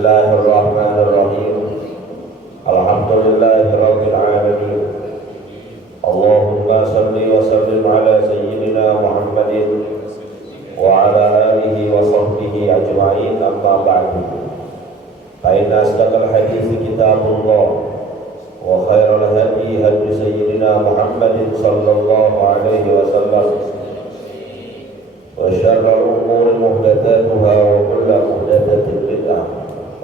Bismillahirrahmanirrahim. Alhamdulillahirabbil alamin. Allahumma shalli wa sallim ala sayyidina Muhammadin wa ala alihi wa sahbihi ajma'in, amma ba'du. Fa inna asdaqal hadithi kitabullah wa khairal hadi hadi sayyidina Muhammadin sallallahu alaihi wasallam wa syarrul umuri muhdatsatuha wa kullu muhdatsatin bid'ah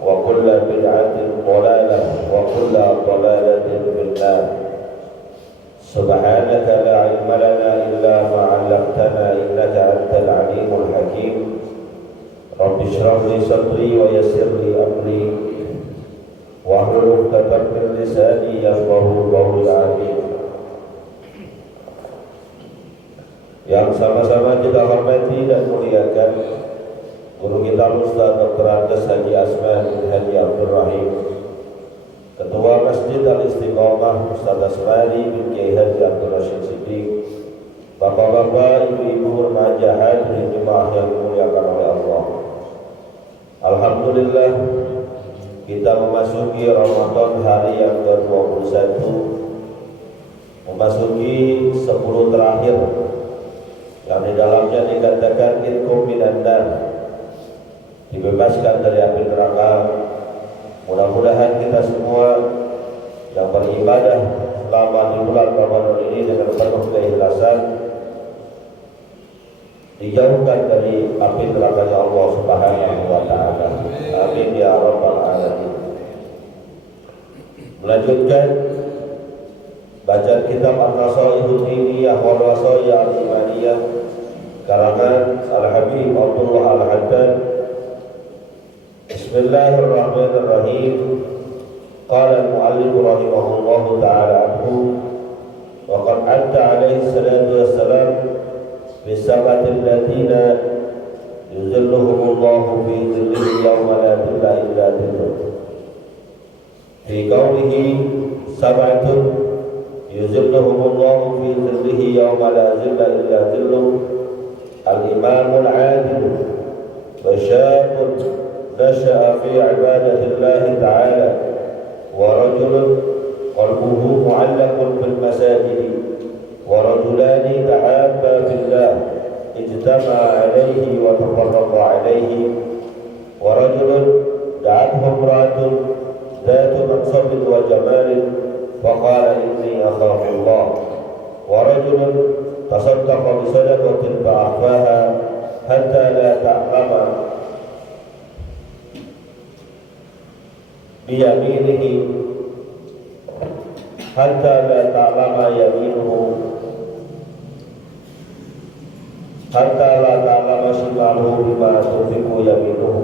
wa kullu bid'atin dhalalah wa kullu dhalalatin finnar. Subhanaka la ilma lana illa ma 'allamtana innaka antal alimul hakim. Rabbi shrah li sadri wa yassir li amri wahlul 'uqdatam min lisani yafqahu qawli. Amin. Yang sama-sama kita hormati dan muliakan guru kita Ustaz Dr. Andes Haji Asman bin Haji Abdul Rahim, Ketua Masjid Al-Istiqomah Ustaz Asmari bin Kiai Haji Abdul Rashid Siddiq, bapak-bapak, ibu-ibu, remaja hadirin jemaah yang dimuliakan oleh Allah. Alhamdulillah, kita memasuki Ramadan hari yang ke-21, memasuki 10 terakhir yang di dalamnya dikatakan inkum minan nar, dibebaskan dari api neraka. Mudah-mudahan kita semua yang beribadah selama di bulan Ramadan ini dengan penuh keikhlasan dijauhkan dari api neraka Allah Subhanahu wa taala. Amin ya rabbal alamin. Melanjutkan bacaan kitab An-Nasaihud Diniyah wal Wasaya Al-Imaniyah karangan Al-Habib Abdullah Al-Haddad. Bismillahirrahmanirrahim. Qala al-mu'allif rahimahullahu ta'ala anhu wa qad adda alaihi salatu wassalam bisabati alladziina yuzilluhumullahu fi dhillihi yawma la dhilla illa dhilluh. Fi qawlihi sab'atun yuzilluhumullahu fi dhillihi yawma la dhilla illa dhilluh. Al-imamul 'adil wa syabun nasha'a fi 'ibadatillahi ta'ala wa rajulun qalbuhu mu'allaqun bil masajid wa rajulani tahabba fillah ijtama'a 'alayhi wa tafarraqa 'alayhi wa rajulun da'athu imra'atun dhatu mansabin wa jamalin faqala inni akhafu Allah wa rajulun tasaddaqa bi sadaqatin fa'akhfaha hatta la ta'lama biyaminihi hatta la ta'lama yaminuhu hatta la ta'lama shimaluhu bima tunfiqu yaminuhu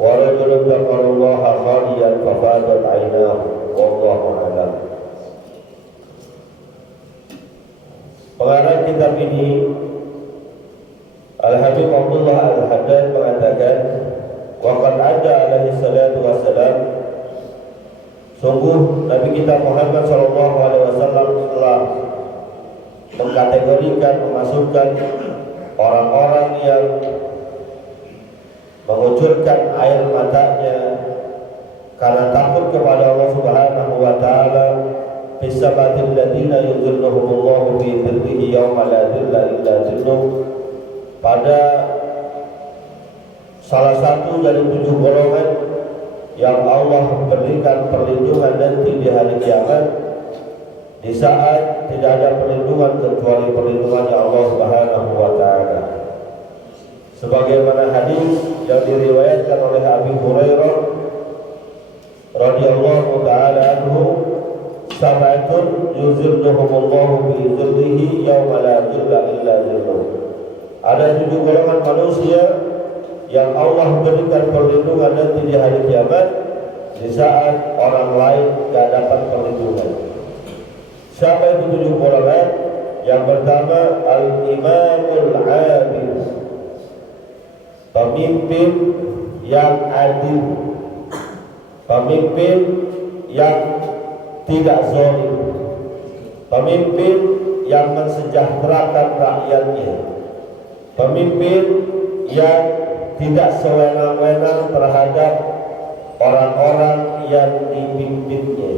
wa rajulun dzakarallaha khaliyan fafadat 'ainahu wallahu a'lam. Pengarang kitab ini Al-Habib Abdullah Al-Haddad mengatakan wa qad adda alaihi salatu wassalam, sungguh Nabi kita Muhammad SAW telah mengkategorikan, memasukkan orang-orang yang mengucurkan air matanya karena takut kepada Allah Subhanahu wa taala, bisabatil ladzina yuzilluhumullahu fi dhillihi yawma la dhilla illa dhilluh, pada salah satu dari 7 golongan yang Allah berikan perlindungan nanti di hari kiamat, di saat tidak ada perlindungan kecuali perlindungan Allah Subhanahu wa taala. Sebagaimana hadis yang diriwayatkan oleh Abu Hurairah radhiyallahu taala anhu, sab'atun yuzilluhumullahu fi dhillihi yawma la dhilla illa dhilluh. Ada 7 golongan manusia yang Allah berikan perlindungan nanti di hari kiamat, di saat orang lain tidak dapat perlindungan. Siapa itu 7 golongan? Yang pertama, al-imamul 'adil, pemimpin yang adil, pemimpin yang tidak zalim, pemimpin yang mensejahterakan rakyatnya, pemimpin yang tidak sewenang-wenang terhadap orang yang dipimpinnya.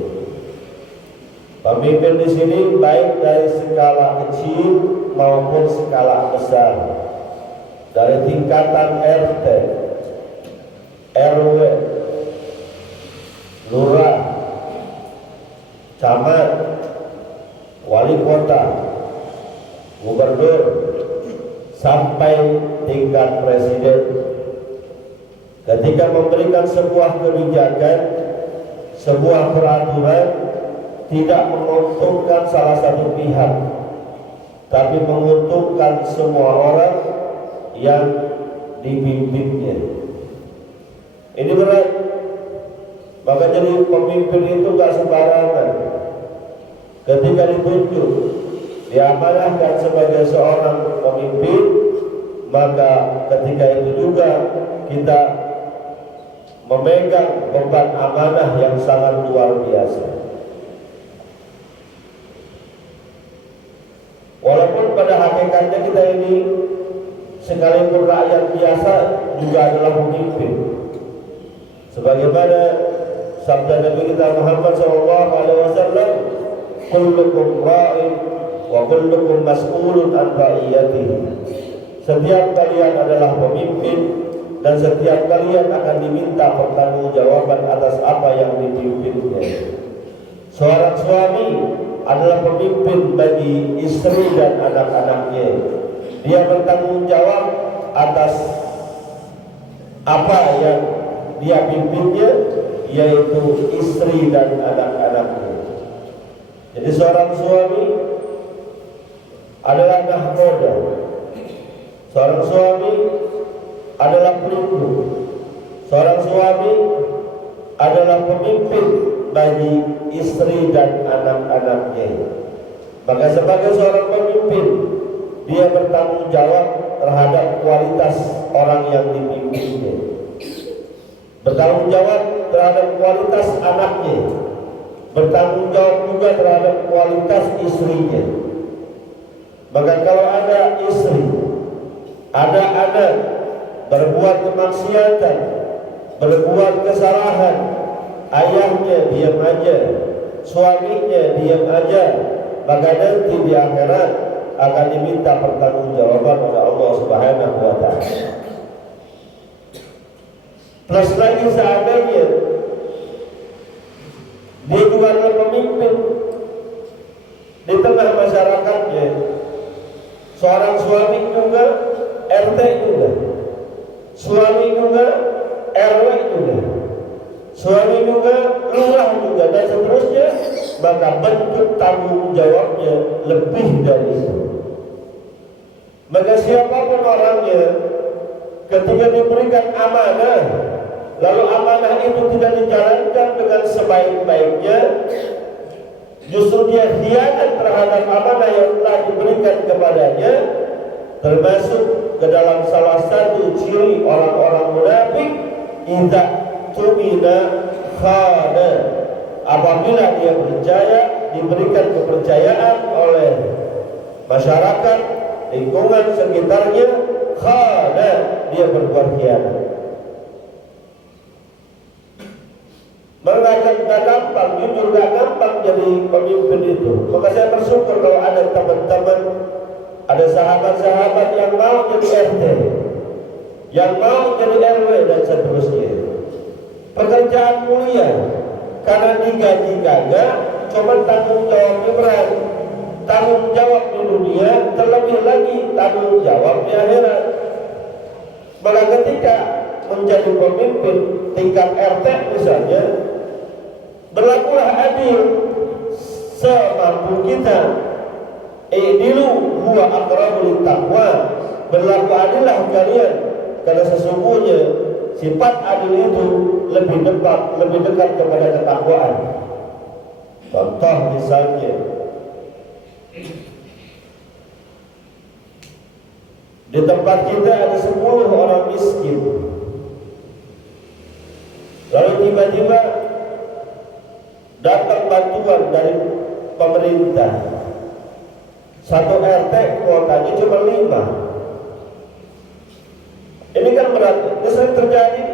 Pemimpin di sini baik dari skala kecil maupun skala besar, dari tingkatan RT, RW, lurah, camat, wali kota, gubernur, sampai tingkat presiden. Ketika memberikan sebuah kebijakan, sebuah peraturan, tidak menguntungkan salah satu pihak, tapi menguntungkan semua orang yang dipimpinnya. Ini berat. Maka jadi pemimpin itu gak sembarangan. Ketika ditunjuk, diamanahkan sebagai seorang pemimpin, maka ketika itu juga kita memegang beban amanah yang sangat luar biasa. Walaupun pada hakikatnya kita ini sekalipun rakyat biasa juga adalah pemimpin. Sebagaimana sabda Nabi kita Muhammad SAW, kullukum ra'in wa kullukum mas'ulun an ra'iyatihi. Setiap kalian adalah pemimpin dan setiap kalian akan diminta pertanggungjawaban atas apa yang dipimpinnya. Seorang suami adalah pemimpin bagi istri dan anak-anaknya. Dia bertanggung jawab atas apa yang dia pimpinnya, yaitu istri dan anak-anaknya. Jadi seorang suami adalah nahkoda. Seorang suami adalah pelindung. Seorang suami adalah pemimpin bagi istri dan anak-anaknya. Maka sebagai seorang pemimpin, dia bertanggung jawab terhadap kualitas orang yang dipimpinnya, bertanggung jawab terhadap kualitas anaknya, bertanggung jawab juga terhadap kualitas istrinya. Maka kalau ada istri, ada anak berbuat kemaksiatan, berbuat kesalahan, ayahnya diam aja, suaminya diam aja, maka nanti di akhirat akan diminta pertanggungjawaban oleh Allah Subhanahu wa Ta'ala. Plus lagi seandainya dia juga adalah pemimpin di tengah masyarakatnya, seorang suami juga, RT juga, suami juga, RW juga, suami juga, lurah juga, dan seterusnya, maka bentuk tanggung jawabnya lebih dari itu. Maka siapapun orangnya, ketika diberikan amanah, lalu amanah itu tidak dijalankan dengan sebaik-baiknya, justru dia khianat terhadap amanah yang telah diberikan kepadanya, termasuk ke dalam salah satu ciri orang-orang munafik, idza tumina khana. Apabila dia percaya, diberikan kepercayaan oleh masyarakat, lingkungan sekitarnya, khana, dia berbuat khianat. Mengajak gak gampang, jujur gak gampang jadi pemimpin itu. Maka saya bersyukur kalau ada teman-teman, ada sahabat-sahabat yang mau jadi RT, yang mau jadi RW dan seterusnya. Pekerjaan mulia, karena digaji kagak, cuma tanggung jawabnya berat. Tanggung jawab di dunia, terlebih lagi tanggung jawab di akhirat. Maka ketika menjadi pemimpin tingkat RT misalnya, berlakulah adil semampu kita. I'dilu huwa aqrabu littaqwa. Berlaku adillah kalian, karena sesungguhnya sifat adil itu lebih dekat kepada ketakwaan. Contoh misalnya, di tempat kita ada 10 orang miskin, lalu tiba-tiba datang bantuan dari pemerintah. Satu RT kuotanya cuma 5. Ini kan berat, ini sering terjadi.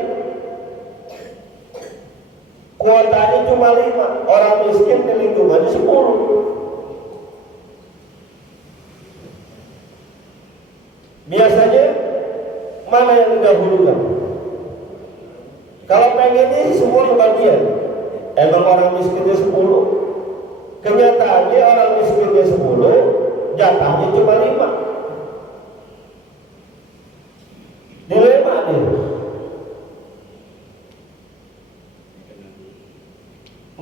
kuotanya cuma 5, orang miskin di lingkungannya 10. Biasanya mana yang didahulukan? Kalau pengennya semua kebagian, emang orang miskinnya 10. Kenyataannya orang miskinnya 10, jatahnya cuma 5. Dilema nih.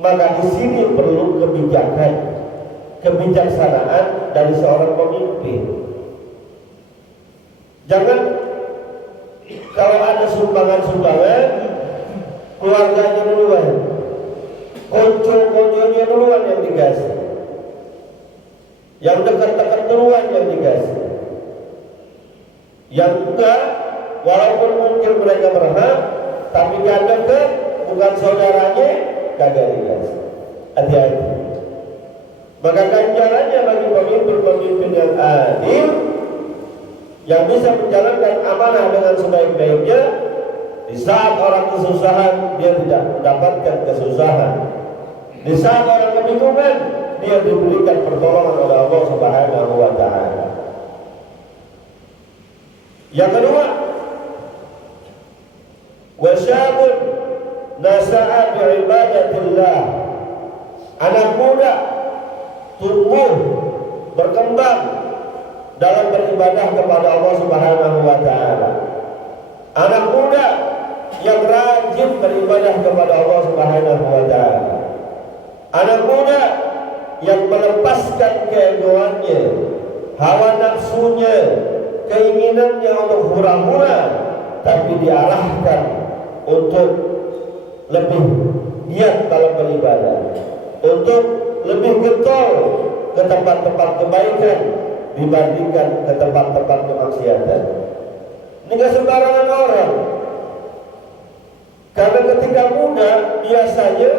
Maka di sini perlu kebijakan, kebijaksanaan dari seorang pemimpin. Jangan kalau ada sumbangan-sumbangan, keluarganya duluan, konco-konconya duluan yang dikasih, yang dekat-dekat duluan yang dikasih. Yang enggak, walaupun mungkin mereka berhak, tapi kan dekat, bukan saudaranya, kagak dikasih. Hati-hati. Maka ganjarannya bagi pemimpin-pemimpin yang adil, yang bisa menjalankan amanah dengan sebaik-baiknya, di saat orang kesusahan dia tidak mendapatkan kesusahan, di saat orang kebingungan dia diberikan pertolongan oleh Allah Subhanahu wa Ta'ala. Yang kedua, wasyabun nasa'a bi'ibadatillah, anak muda tumbuh berkembang dalam beribadah kepada Allah Subhanahu wa Ta'ala. Anak muda yang rajin beribadah kepada Allah Subhanahu wa Ta'ala. Anak muda yang melepaskan keegoannya, hawa nafsunya, keinginannya untuk hura-hura, tapi diarahkan untuk lebih giat dalam beribadah, untuk lebih getol ke tempat-tempat kebaikan dibandingkan ke tempat-tempat kemaksiatan. Ini gak sembarangan orang. Karena ketika muda biasanya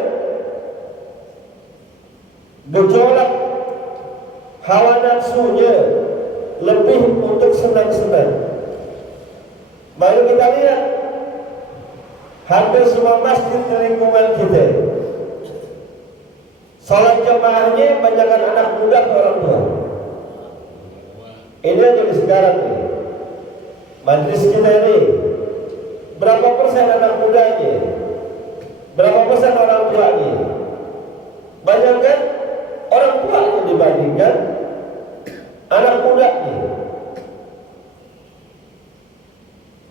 gejolak hawa nafsunya lebih untuk senang-senang. Mari kita lihat hampir semua masjid di lingkungan kita, salat jamaahnya banyakkan anak muda ke orang tua. Ini aja di sekarang nih, majelis kita ini berapa persen anak mudanya, berapa persen orang tuanya? Banyak kan orang tuanya dibandingkan anak mudanya.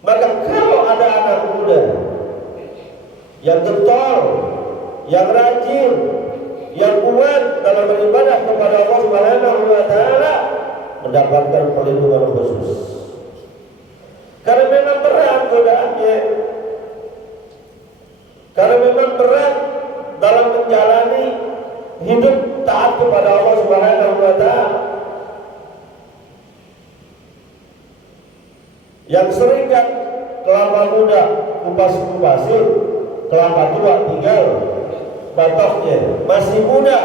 Maka kalau ada anak muda yang getol, yang rajin, yang kuat dalam beribadah kepada Allah Subhanahu wa Ta'ala, mendapatkan perlindungan khusus. Karena memang berat godaannya, karena memang berat dalam menjalani hidup taat kepada Allah Subhanahu wa Ta'ala. Yang sering kan kelapa muda kupas-kupasin, kelapa tua tinggal batoknya, masih muda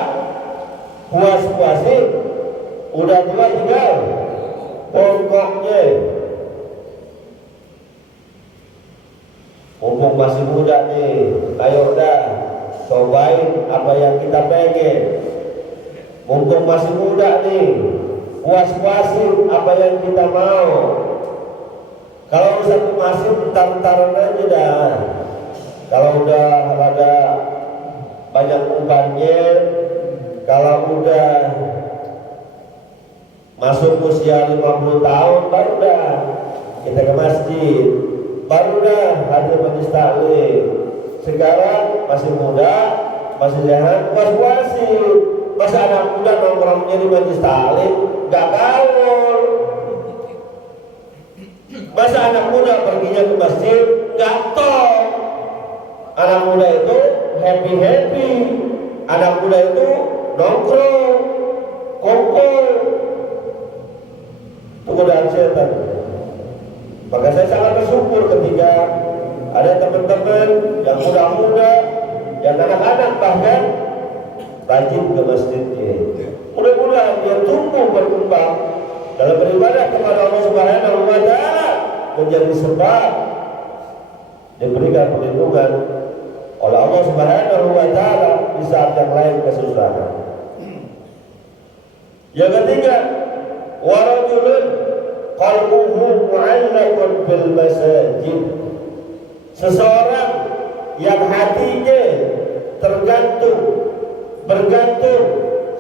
puas-puasin, udah tua tinggal pokoknya. Mumpung masih muda nih, ayo dah cobain apa yang kita pengen. Mumpung masih muda nih, puas-puasin apa yang kita mau. Kalau urusan masih bentar-bentaran aja dah. Kalau udah ada banyak umpannya, kalau udah masuk usia 50 tahun, baru dah kita ke masjid, baru dah hadir majelis taklim. Sekarang masih muda, masih sehat, puas-puasin. Masa anak muda nongkrongnya di majelis taklim gak gaul. Masa anak muda perginya ke masjid gak top. Anak muda itu happy-happy, anak muda itu nongkrong, kumpul. Itu godaan setan. Maka saya sangat bersyukur ketika ada teman-teman yang muda-muda, yang anak-anak bahkan rajin ke masjidnya. Mudah-mudahan dia tumbuh berkembang dalam beribadah kepada Allah Subhanahu wa Ta'ala, menjadi sebab diberikan perlindungan oleh Allah Subhanahu wa yang lain kesusahan. Yang ketiga, warajulun qalbuhu mu'allaqun bil masajid. Seseorang yang hatinya bergantung,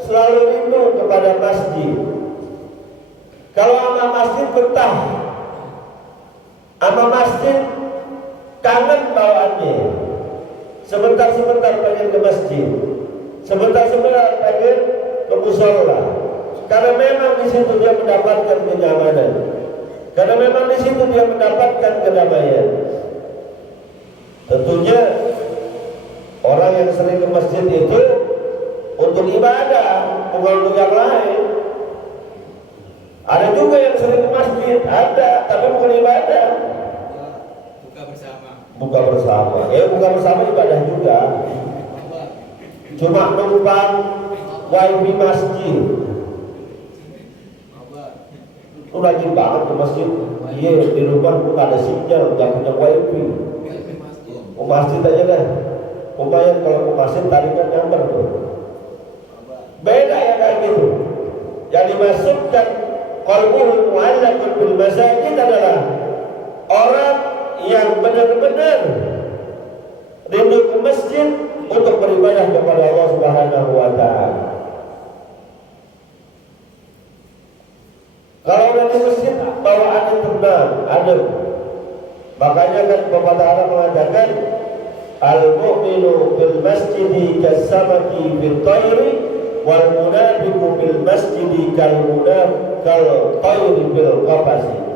selalu rindu kepada masjid. Kalau ama masjid betah, ama masjid kangen bawaannya. Sebentar-sebentar pengen ke masjid, sebentar-sebentar pengen ke mushola. Karena memang di situ dia mendapatkan kenyamanan, karena memang di situ dia mendapatkan kedamaian. Tentunya orang yang sering ke masjid itu untuk ibadah, bukan untuk yang lain. Ada juga yang sering ke masjid, ada, tapi bukan ibadah. Buka bersama. Buka bersama ibadah juga. Cuma numpang wifi masjid. Lu rajin banget ke masjid. Iya, di rumah gua gak ada sinyal, gak punya wifi. Ke masjid aja deh. Lumayan kalau ke masjid tarikan nyamper tuh. Beda ya kayak gitu. Yang dimaksudkan qalbuhu mu'allaqun bil masajid adalah orang yang benar-benar rindu ke masjid untuk beribadah kepada Allah Subhanahu wa taala. Kalau udah di masjid bawaan itu tenang, adem. Makanya kan pepatah Arab mengatakan al-mu'minu bil masjidi kas-samaki bil tayri wal munafiqu bil masjidi kal tayri bil qafasi.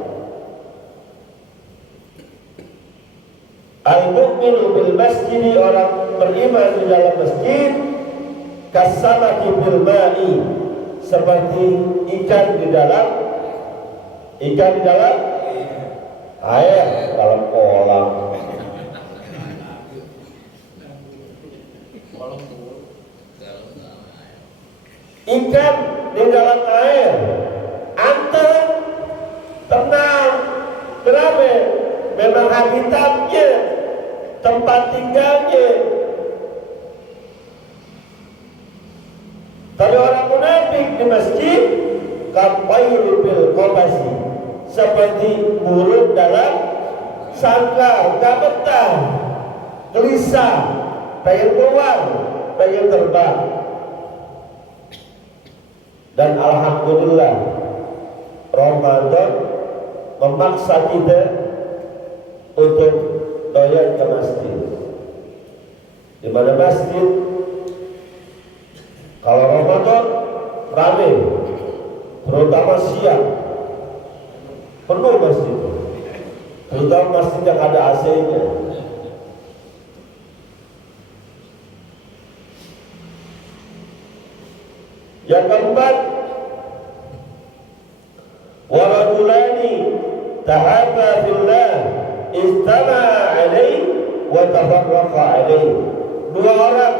Al-mu'minu bil masjidi, orang beriman di dalam masjid, kas-samaki bil ma'i, seperti ikan di dalam air, dalam kolam. Ikan di dalam air, anteng, tenang. Kenapa? Memang habitatnya, tempat tinggalnya. Tapi orang munafik di masjid kapairi bil qafasi, seperti burung dalam sangkar, gak betah, gelisah, pengen keluar, pengen terbang. Dan alhamdulillah Ramadan memaksa kita untuk doyan ke masjid. Di mana masjid kalau Ramadan ramai, terutama siang, penuh masjid, terutama masjid yang ada AC-nya. Yang keempat, warajulani tahabba fillah istama'a alaihi wa tafarraqa alaihi. Dua orang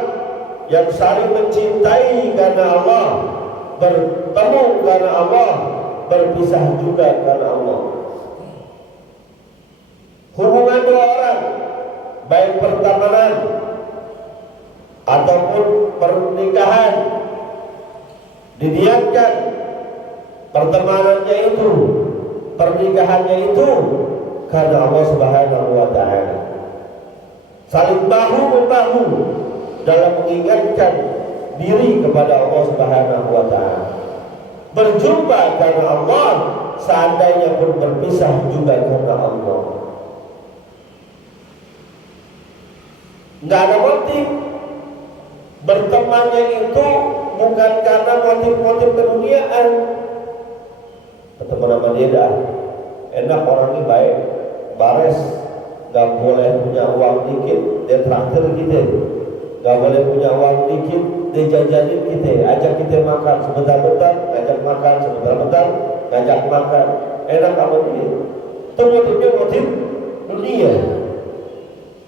yang saling mencintai karena Allah, bertemu karena Allah, berpisah juga karena Allah. Hubungan dua orang, baik pertemanan ataupun pernikahan, diniatkan pertemanannya itu, pernikahannya itu karena Allah Subhanahu wa taala. Saling bahu-membahu dalam mengingatkan diri kepada Allah Subhanahu wa taala. Berjumpa karena Allah, seandainya pun berpisah juga karena Allah. Enggak ada motif. Bertemannya itu bukan karena motif-motif keduniaan. Ketemu sama dia dah enak, orangnya baik, bares, gak boleh punya uang dikit, dia traktir kita. Gak boleh punya uang dikit, dia jajanin kita, ajak kita makan sebentar-bentar, ngajak makan sebentar-bentar, ngajak makan, enak sama dia. Itu motifnya motif dunia.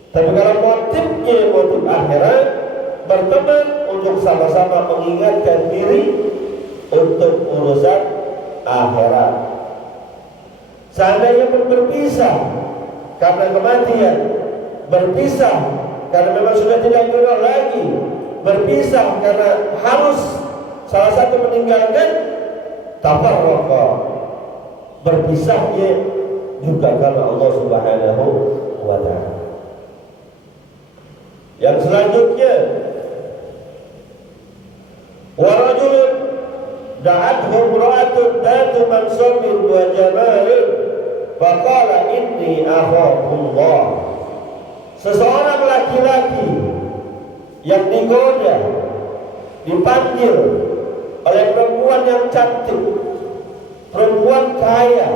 Tapi kalau motifnya motif akhirat, berteman untuk sama-sama mengingatkan diri untuk urusan akhirat. Seandainya pun berpisah karena kematian, berpisah karena memang sudah tidak jodoh lagi, berpisah karena harus salah satu meninggalkan, tafarraqa, berpisahnya juga karena Allah Subhanahu wa ta'ala. Yang selanjutnya, wa rajulun da'athu imra'atun dhatu mansabin wa jamalin faqala inni akhafullah. Seseorang laki-laki yang digoda, dipanggil oleh perempuan yang cantik, perempuan kaya,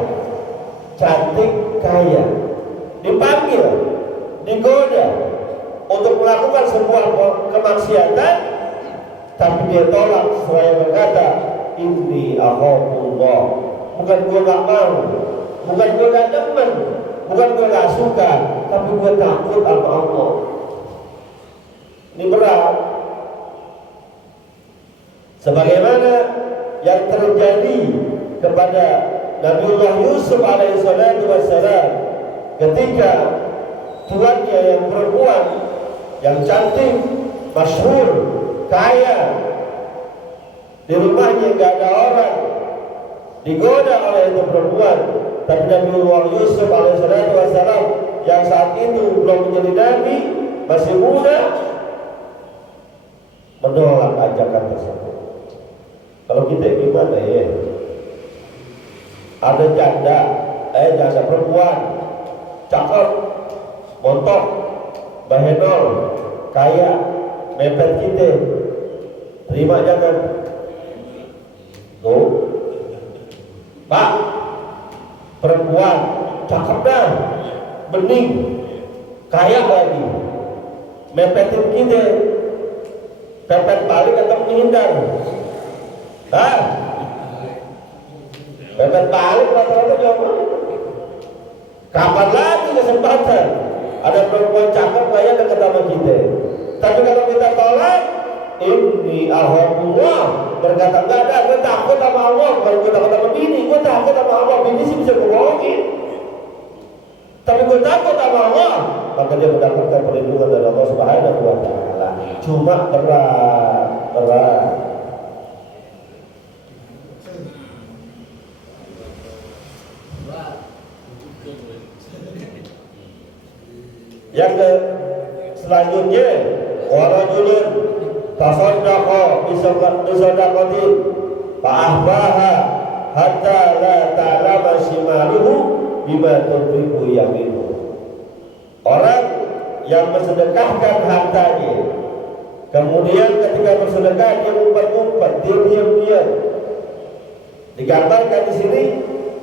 cantik kaya, dipanggil, digoda untuk melakukan sebuah kemaksiatan, tapi dia tolak seraya berkata, inni akhafullah. Bukan gue gak mau, bukan gue gak demen, bukan gue gak suka, tapi gue takut sama Allah. Ini berat. Sebagaimana yang terjadi kepada Nabiullah Yusuf alaihissalatu wassalam ketika tuannya yang perempuan yang cantik, masyhur, kaya, di rumahnya gak ada orang, digoda oleh itu perempuan. Tapi Nabiullah Yusuf alaihissalatu wassalam yang saat itu belum menjadi nabi, masih muda, menolak ajakan tersebut. Kalau kita gimana ya? Ada janda perempuan, cakep, montok, bahenol, kaya, mepet kita, terima jangan? Tuh, Pak, perempuan, cakep dah, bening, kaya lagi, mepetin kita, pepet balik atau menghindar? Hah? Pepet balik rata-rata jawaban. Kapan lagi kesempatan ada perempuan cakep kaya dekat sama kita? Tapi kalau kita tolak, ini alhamdulillah berkata enggak ada, gue takut sama Allah. Kalau gue takut sama bini, gue takut sama Allah. Bini sih bisa gue bohongin, tapi gue takut sama Allah, maka dia mendapatkan perlindungan dari Allah Subhanahu wa ta'ala. Cuma berat. Yang selanjutnya, wa rajulun tasaddaqa bisadaqatin fa'ahbaha hatta la ta'lama shimaluhu bima tunfiqu yaminuhu. Orang yang bersedekahkan hartanya, kemudian ketika bersedekah dia ngumpet-ngumpet, dia diam-diam. Digambarkan di sini,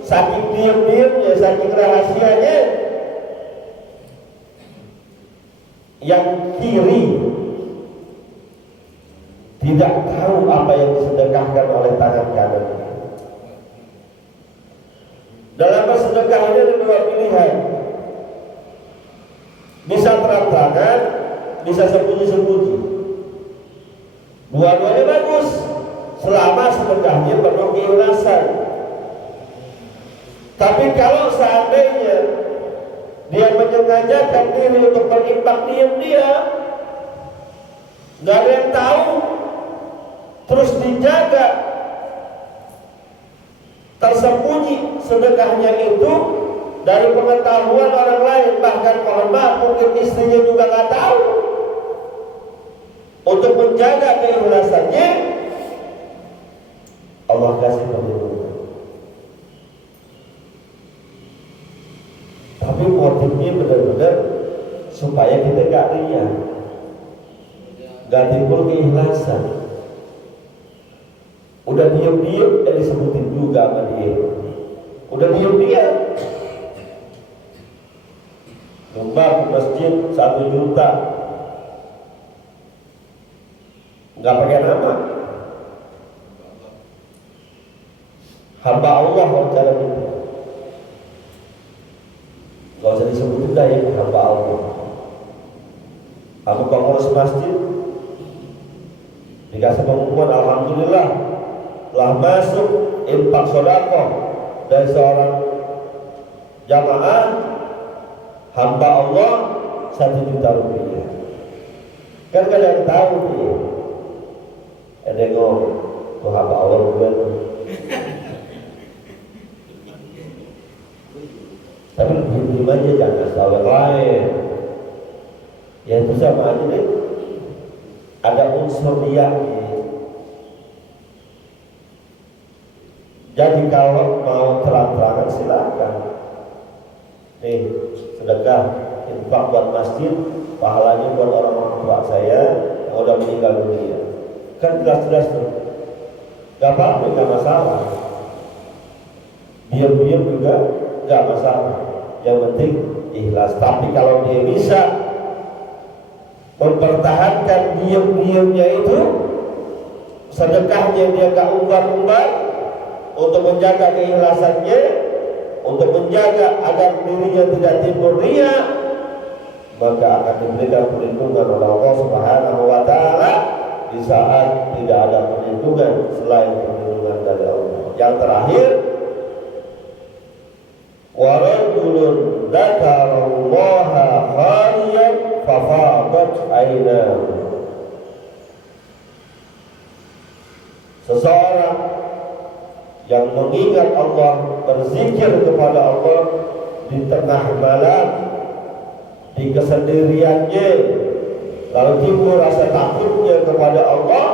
saking diam-diamnya, saking rahasianya, yang kiri tidak tahu apa yang disedekahkan oleh tangan kanan. Dalam bersedekah ini ada dua pilihan, bisa terang-terangan, bisa sembunyi-sembunyi. Dua-duanya bagus selama sedekahnya penuh keikhlasan. Tapi kalau seandainya dia menyengajakan diri untuk berinfak diam-diam, nggak ada yang tahu, terus dijaga tersembunyi sedekahnya itu dari pengetahuan orang lain, bahkan mohon maaf mungkin istrinya juga nggak tahu, untuk menjaga keikhlasannya, Allah kasih perlindungan. Tapi motifnya benar-benar supaya kita gak riya, gak timbul keikhlasan. Udah diam-diam, disebutin juga sama dia. Udah diam-diam, nyumbang ke masjid 1 juta, nggak pakai nama, hamba Allah kalau cara itu. Gak usah disebutin dah ya, hamba Allah. Aku pengurus masjid dikasih pengumuman, alhamdulillah telah masuk infak sedekah dari seorang jamaah hamba Allah 1 juta rupiah. Kan kalian tahu nih, Edengo tuh haba Allah bukan. Tapi diem aja, jangan tahu yang lain. Ya itu sama aja deh. Ada unsur diamnya. Jadi kalau mau terang-terangan silakan. Nih sedekah, infak buat masjid, pahalanya buat orang-orang tua saya yang udah meninggal dunia. Kan jelas-jelas tuh. Gak apa-apa, gak masalah. Diam-diam juga gak masalah. Yang penting ikhlas. Tapi kalau dia bisa mempertahankan diam-diamnya itu, sedekahnya dia gak umbar-umbar, untuk menjaga keikhlasannya, untuk menjaga agar dirinya tidak timbul riya, maka akan diberikan perlindungan oleh Allah Subhanahu wa taala di saat tidak ada perlindungan selain perlindungan dari Allah. Yang terakhir, wa rajulun dzakarallaha khaliyan fafadat ainahu. Seseorang yang mengingat Allah, berzikir kepada Allah di tengah malam, di kesendiriannya, lalu timbul rasa takutnya kepada Allah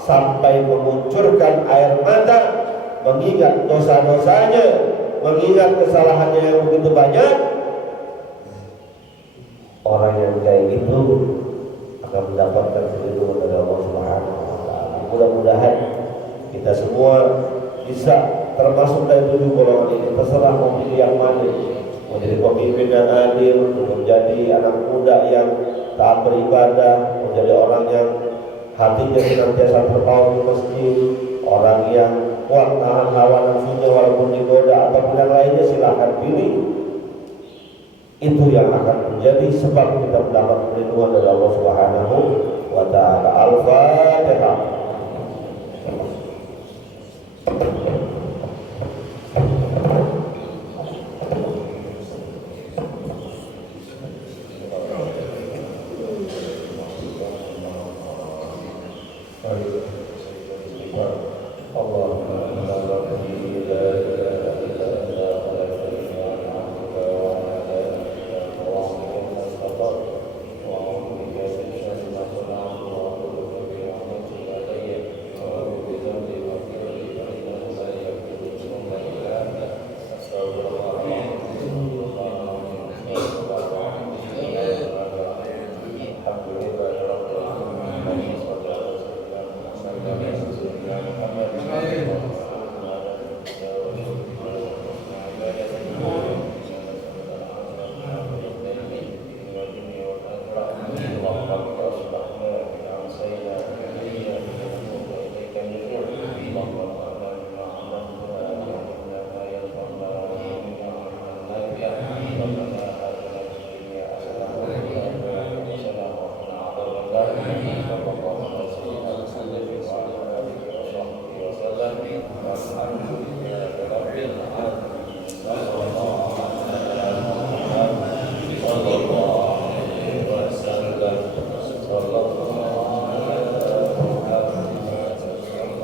sampai menguncurkan air mata, mengingat dosa-dosanya, mengingat kesalahannya yang begitu banyak. Orang yang kayak gitu akan mendapatkan perlindungan dari Allah Subhanahu wa taala. Mudah-mudahan kita semua bisa termasuk dari 7 golongan ini. Terserah mau pilih yang mana, mau jadi pemimpin yang adil, menjadi anak muda yang taat beribadah, menjadi orang yang hatinya senantiasa terpaut di masjid, orang yang kuat nahan hawa nafsunya walaupun digoda, ataupun yang lainnya, silahkan pilih. Itu yang akan menjadi sebab kita mendapat perlindungan dari Allah Subhanahu wa taala. Al-Fatihah. Sorry.